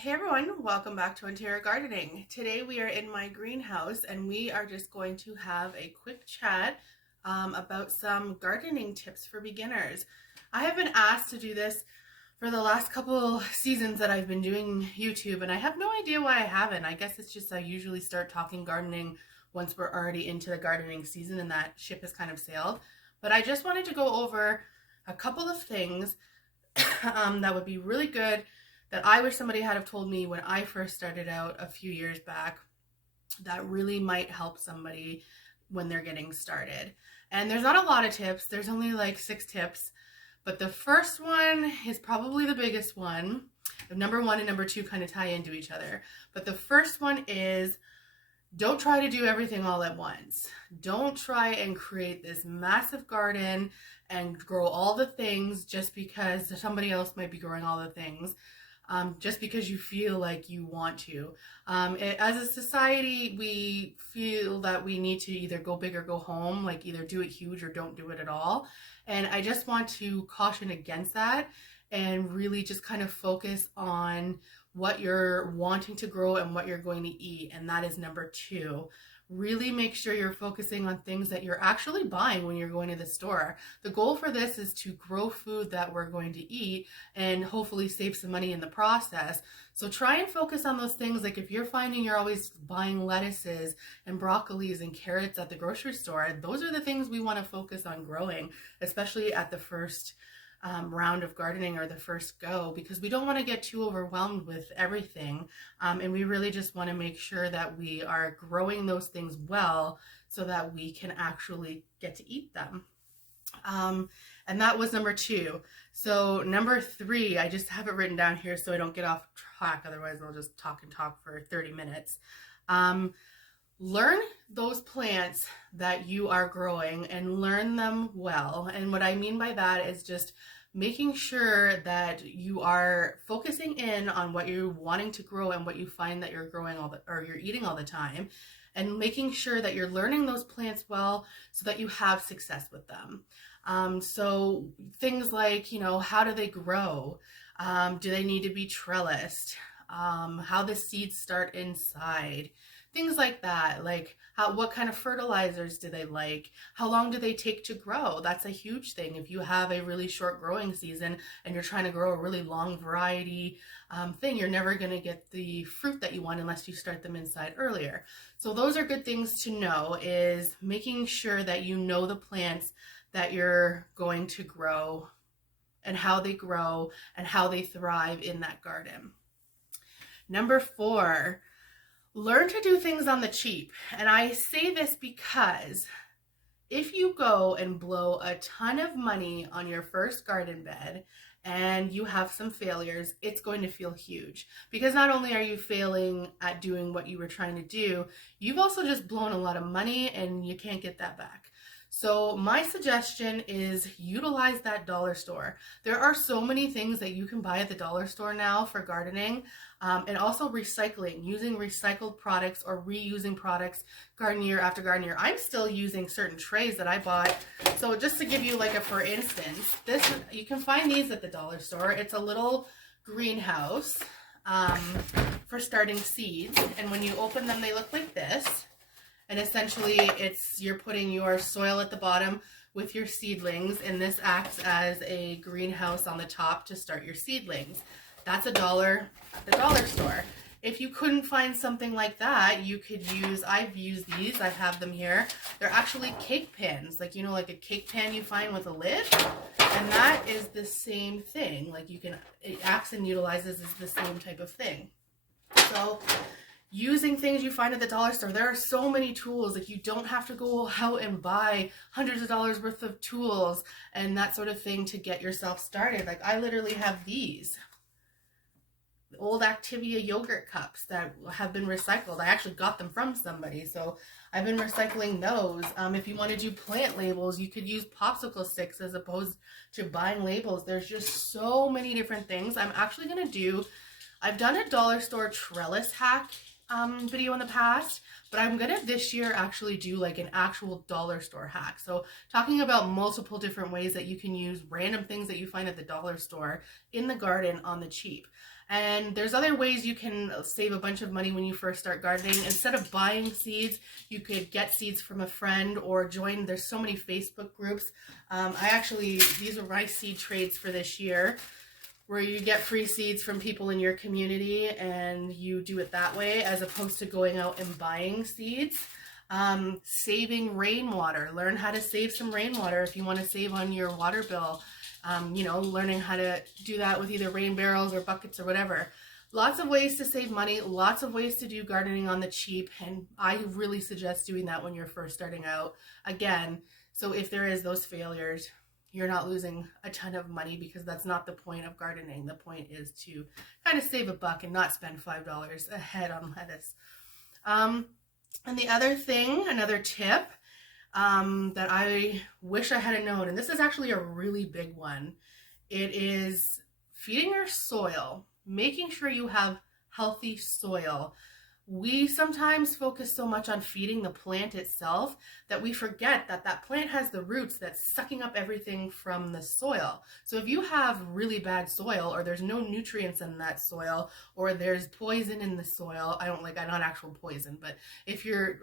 Hey everyone, welcome back to Ontario Gardening. Today we are in my greenhouse and we are just going to have a quick chat about some gardening tips for beginners. I have been asked to do this for the last couple seasons that I've been doing YouTube, and I have no idea why I haven't. I guess it's just I usually start talking gardening once we're already into the gardening season and that ship has kind of sailed. But I just wanted to go over a couple of things that would be really good that I wish somebody had have told me when I first started out a few years back that really might help somebody when they're getting started. And there's not a lot of tips. There's only like 6 tips, but the first one is probably the biggest one. Number 1 and number 2 kind of tie into each other. But the first one is don't try to do everything all at once. Don't try and create this massive garden and grow all the things just because somebody else might be growing all the things. Just because you feel like you want to. As a society, we feel that we need to either go big or go home, like either do it huge or don't do it at all. And I just want to caution against that and really just kind of focus on what you're wanting to grow and what you're going to eat. And that is number 2. Really make sure you're focusing on things that you're actually buying when you're going to the store. The goal for this is to grow food that we're going to eat and hopefully save some money in the process. So try and focus on those things. Like if you're finding you're always buying lettuces and broccolis and carrots at the grocery store, those are the things we want to focus on growing, especially at the first round of gardening or the first go, because we don't want to get too overwhelmed with everything, and we really just want to make sure that we are growing those things well so that we can actually get to eat them. And that was number 2. So number 3, I just have it written down here so I don't get off track, otherwise I'll just talk and talk for 30 minutes. Learn those plants that you are growing and learn them well. And what I mean by that is just making sure that you are focusing in on what you're wanting to grow and what you find that you're growing or you're eating all the time, and making sure that you're learning those plants well so that you have success with them. So things like, how do they grow? Do they need to be trellised? How the seeds start inside? Things like that, like what kind of fertilizers do they like? How long do they take to grow? That's a huge thing. If you have a really short growing season and you're trying to grow a really long variety thing, you're never going to get the fruit that you want unless you start them inside earlier. So those are good things to know, is making sure that you know the plants that you're going to grow and how they grow and how they thrive in that garden. Number 4, learn to do things on the cheap. And I say this because if you go and blow a ton of money on your first garden bed and you have some failures, it's going to feel huge, because not only are you failing at doing what you were trying to do, you've also just blown a lot of money and you can't get that back. So my suggestion is utilize that dollar store. There are so many things that you can buy at the dollar store now for gardening, and also recycling, using recycled products or reusing products garden year after garden year. I'm still using certain trays that I bought. So just to give you like a for instance, you can find these at the dollar store. It's a little greenhouse for starting seeds, and when you open them, they look like this. And essentially you're putting your soil at the bottom with your seedlings, and this acts as a greenhouse on the top to start your seedlings. That's $1 at the dollar store. If you couldn't find something like that, you could I've used these, I have them here. They're actually cake pans, like a cake pan you find with a lid. And that is the same thing. It acts and utilizes as the same type of thing. So using things you find at the dollar store. There are so many tools. Like, you don't have to go out and buy hundreds of dollars worth of tools and that sort of thing to get yourself started. Like, I literally have these old Activia yogurt cups that have been recycled. I actually got them from somebody, so I've been recycling those. If you want to do plant labels, you could use popsicle sticks as opposed to buying labels. There's just so many different things. I've done a dollar store trellis hack video in the past, but I'm gonna this year actually do like an actual dollar store hack. So talking about multiple different ways that you can use random things that you find at the dollar store in the garden on the cheap. And there's other ways you can save a bunch of money when you first start gardening. Instead of buying seeds, you could get seeds from a friend or join. There's so many Facebook groups. These are my seed trades for this year, where you get free seeds from people in your community and you do it that way as opposed to going out and buying seeds. Saving rainwater. Learn how to save some rainwater if you want to save on your water bill. Learning how to do that with either rain barrels or buckets or whatever. Lots of ways to save money, lots of ways to do gardening on the cheap, and I really suggest doing that when you're first starting out. Again, so if there is those failures, you're not losing a ton of money, because that's not the point of gardening. The point is to kind of save a buck and not spend $5 a head on lettuce. And the other thing, another tip, that I wish I had known, and this is actually a really big one, it is feeding your soil, making sure you have healthy soil. We sometimes focus so much on feeding the plant itself that we forget that that plant has the roots that's sucking up everything from the soil. So if you have really bad soil, or there's no nutrients in that soil, or there's poison in the soil, not actual poison, but if your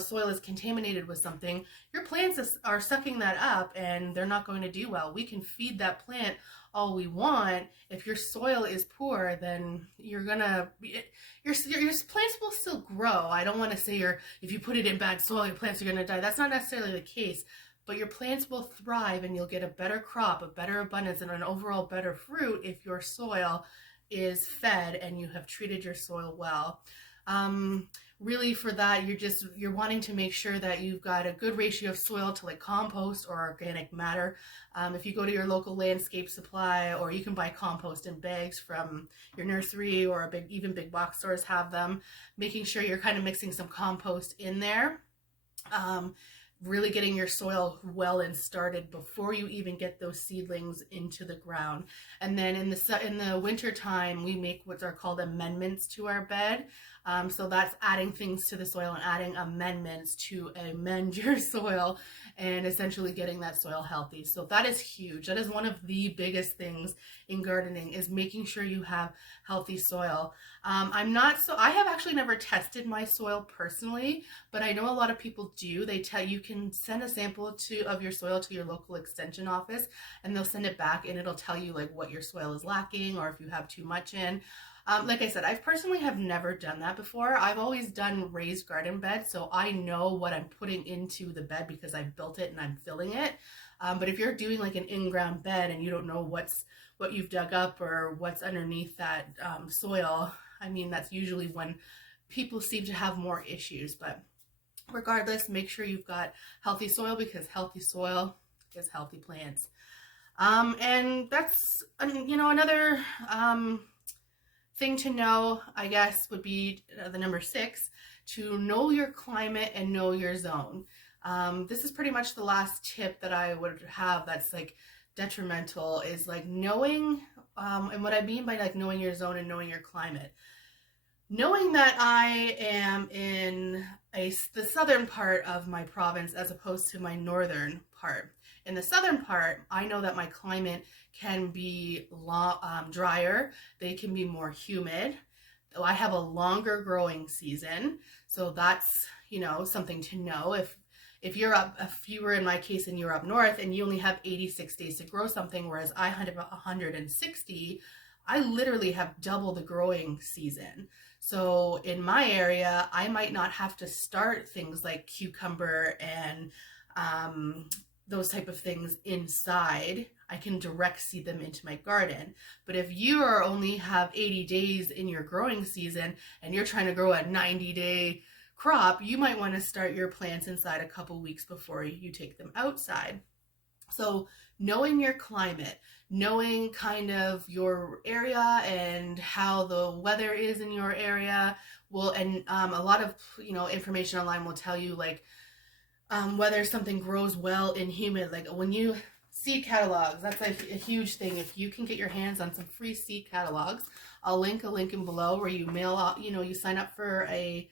soil is contaminated with something, your plants are sucking that up and they're not going to do well. We can feed that plant all we want. If your soil is poor, then your plants will still grow. I don't want to say if you put it in bad soil, your plants are going to die. That's not necessarily the case, but your plants will thrive and you'll get a better crop, a better abundance, and an overall better fruit if your soil is fed and you have treated your soil well. Really, for that, you're wanting to make sure that you've got a good ratio of soil to like compost or organic matter. If you go to your local landscape supply, or you can buy compost in bags from your nursery, or even big box stores have them, making sure you're kind of mixing some compost in there. Really getting your soil well and started before you even get those seedlings into the ground. And then in the winter time, we make what are called amendments to our bed. So that's adding things to the soil and adding amendments to amend your soil and essentially getting that soil healthy. So that is huge. That is one of the biggest things in gardening, is making sure you have healthy soil. I have actually never tested my soil personally, but I know a lot of people do. You can send a sample of your soil to your local extension office, and they'll send it back and it'll tell you like what your soil is lacking or if you have too much in. Like I said, I personally have never done that before. I've always done raised garden beds, so I know what I'm putting into the bed because I've built it and I'm filling it. But if you're doing like an in-ground bed and you don't know what you've dug up or what's underneath that soil, that's usually when people seem to have more issues. But regardless, make sure you've got healthy soil, because healthy soil is healthy plants. And that's, another thing to know, I guess, would be the number 6, to know your climate and know your zone. This is pretty much the last tip that I would have that's like detrimental, is like knowing, and what I mean by like knowing your zone and knowing your climate. Knowing that I am in the southern part of my province as opposed to my northern part. In the southern part, I know that my climate can be drier. They can be more humid. I have a longer growing season, so that's something to know. If you were in my case and you're up north and you only have 86 days to grow something, whereas I have 160, I literally have double the growing season. So in my area, I might not have to start things like cucumber and those type of things inside. I can direct seed them into my garden. But if you only have 80 days in your growing season and you're trying to grow a 90-day crop, you might want to start your plants inside a couple weeks before you take them outside. So knowing your climate, knowing kind of your area and how the weather is in your area a lot of information online will tell you like whether something grows well in humid. Like when you seed catalogs. That's a huge thing. If you can get your hands on some free seed catalogs, I'll link a link in below where you mail out, you sign up for a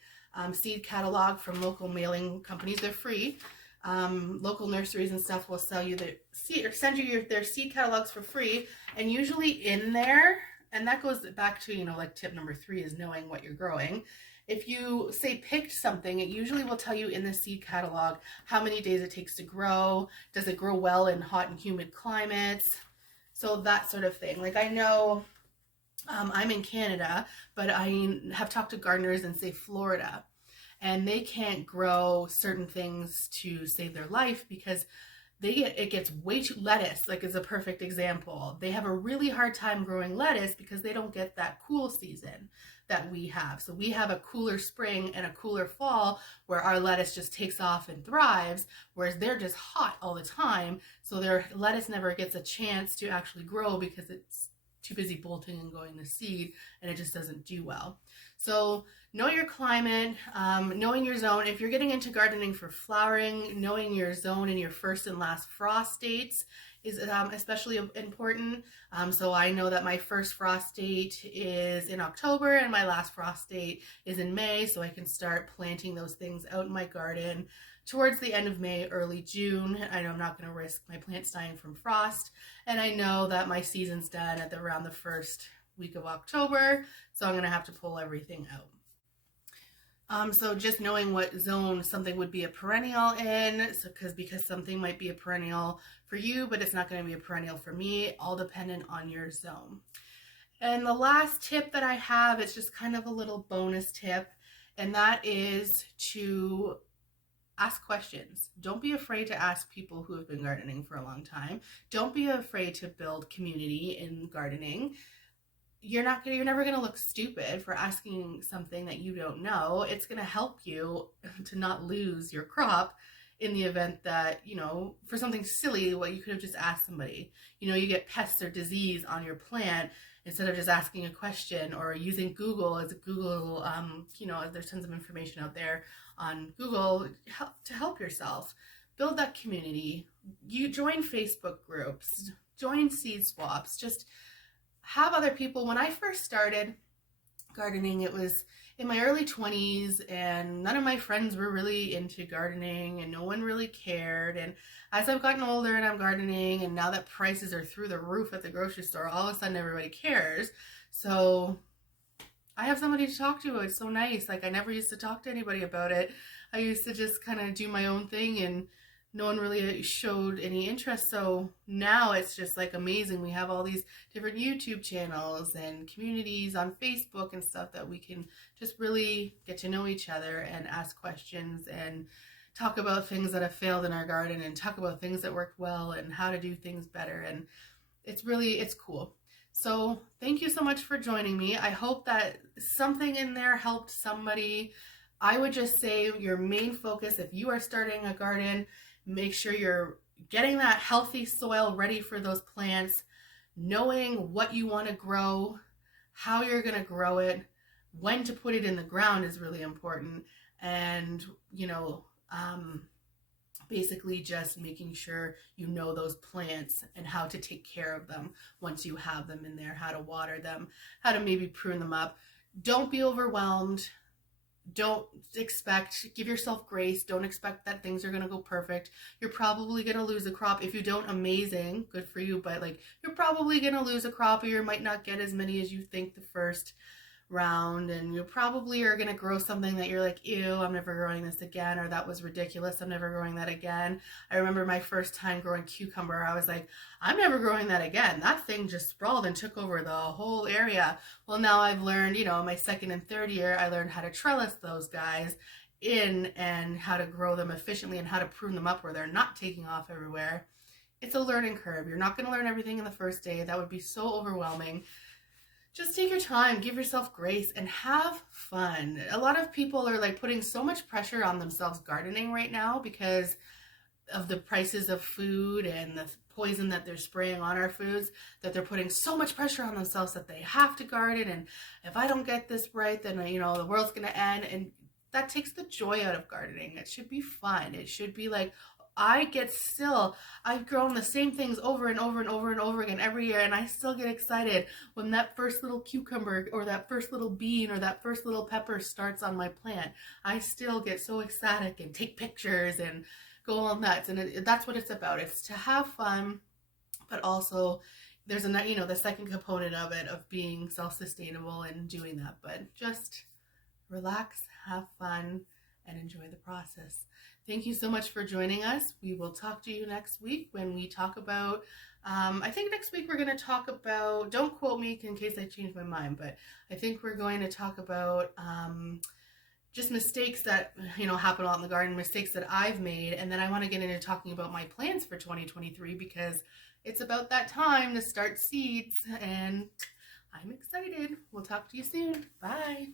seed catalog from local mailing companies. They're free. Local nurseries and stuff will sell you the seed or send you their seed catalogs for free. And usually in there, and that goes back to, like tip number 3 is knowing what you're growing. If you say picked something, it usually will tell you in the seed catalog how many days it takes to grow. Does it grow well in hot and humid climates? So that sort of thing. Like I know I'm in Canada, but I have talked to gardeners in, say, Florida, and they can't grow certain things to save their life because it gets way too, lettuce, like, is a perfect example. They have a really hard time growing lettuce because they don't get that cool season that we have. So we have a cooler spring and a cooler fall where our lettuce just takes off and thrives, whereas they're just hot all the time. So their lettuce never gets a chance to actually grow because it's too busy bolting and going to seed, and it just doesn't do well. So know your climate, knowing your zone. If you're getting into gardening for flowering, knowing your zone and your first and last frost dates is especially important. So I know that my first frost date is in October and my last frost date is in May, so I can start planting those things out in my garden towards the end of May, early June. I know I'm not going to risk my plants dying from frost, and I know that my season's done at around the first week of October, so I'm going to have to pull everything out. So just knowing what zone something would be a perennial in, so because something might be a perennial for you, but it's not going to be a perennial for me, all dependent on your zone. And the last tip that I have, it's just kind of a little bonus tip, and that is to ask questions. Don't be afraid to ask people who have been gardening for a long time. Don't be afraid to build community in gardening. You're never going to look stupid for asking something that you don't know. It's going to help you to not lose your crop in the event that, for something silly, what you could have just asked somebody. You get pests or disease on your plant, instead of just asking a question or using Google as a Google, there's tons of information out there on Google to help yourself. Build that community. You join Facebook groups, join seed swaps, just have other people. When I first started gardening, it was in my early 20s, and none of my friends were really into gardening, and no one really cared. And as I've gotten older and I'm gardening, and now that prices are through the roof at the grocery store, all of a sudden everybody cares. So I have somebody to talk to. It's so nice. Like, I never used to talk to anybody about it. I used to just kind of do my own thing, and no one really showed any interest. So now it's just like amazing. We have all these different YouTube channels and communities on Facebook and stuff that we can just really get to know each other and ask questions and talk about things that have failed in our garden and talk about things that worked well and how to do things better. And it's cool. So thank you so much for joining me. I hope that something in there helped somebody. I would just say your main focus, if you are starting a garden, make sure you're getting that healthy soil ready for those plants, knowing what you want to grow, how you're going to grow it, when to put it in the ground is really important, and basically just making sure you know those plants and how to take care of them once you have them in there, how to water them, how to maybe prune them up. Don't be overwhelmed. Give yourself grace. Don't expect that things are going to go perfect. You're probably going to lose a crop. If you don't, amazing, good for you, but you're probably going to lose a crop, or you might not get as many as you think the first round, and you probably are going to grow something that you're like, ew, I'm never growing this again, or that was ridiculous, I'm never growing that again. I remember my first time growing cucumber, I was like, I'm never growing that again. That thing just sprawled and took over the whole area. Well, now I've learned, my second and third year, I learned how to trellis those guys in and how to grow them efficiently and how to prune them up where they're not taking off everywhere. It's a learning curve. You're not going to learn everything in the first day. That would be so overwhelming. Just take your time, give yourself grace, and have fun. A lot of people are putting so much pressure on themselves gardening right now because of the prices of food and the poison that they're spraying on our foods, that they're putting so much pressure on themselves that they have to garden. And if I don't get this right, then, the world's going to end. And that takes the joy out of gardening. It should be fun. It should be I've grown the same things over and over and over and over again every year, and I still get excited when that first little cucumber or that first little bean or that first little pepper starts on my plant. I still get so ecstatic and take pictures and go all nuts, and that's what it's about. It's to have fun, but also there's the second component of it of being self-sustainable and doing that. But just relax, have fun, and enjoy the process. Thank you so much for joining us. We will talk to you next week when we talk about, I think next week we're going to talk about, don't quote me in case I change my mind, but I think we're going to talk about just mistakes that, happen a lot in the garden, mistakes that I've made. And then I want to get into talking about my plans for 2023 because it's about that time to start seeds and I'm excited. We'll talk to you soon. Bye.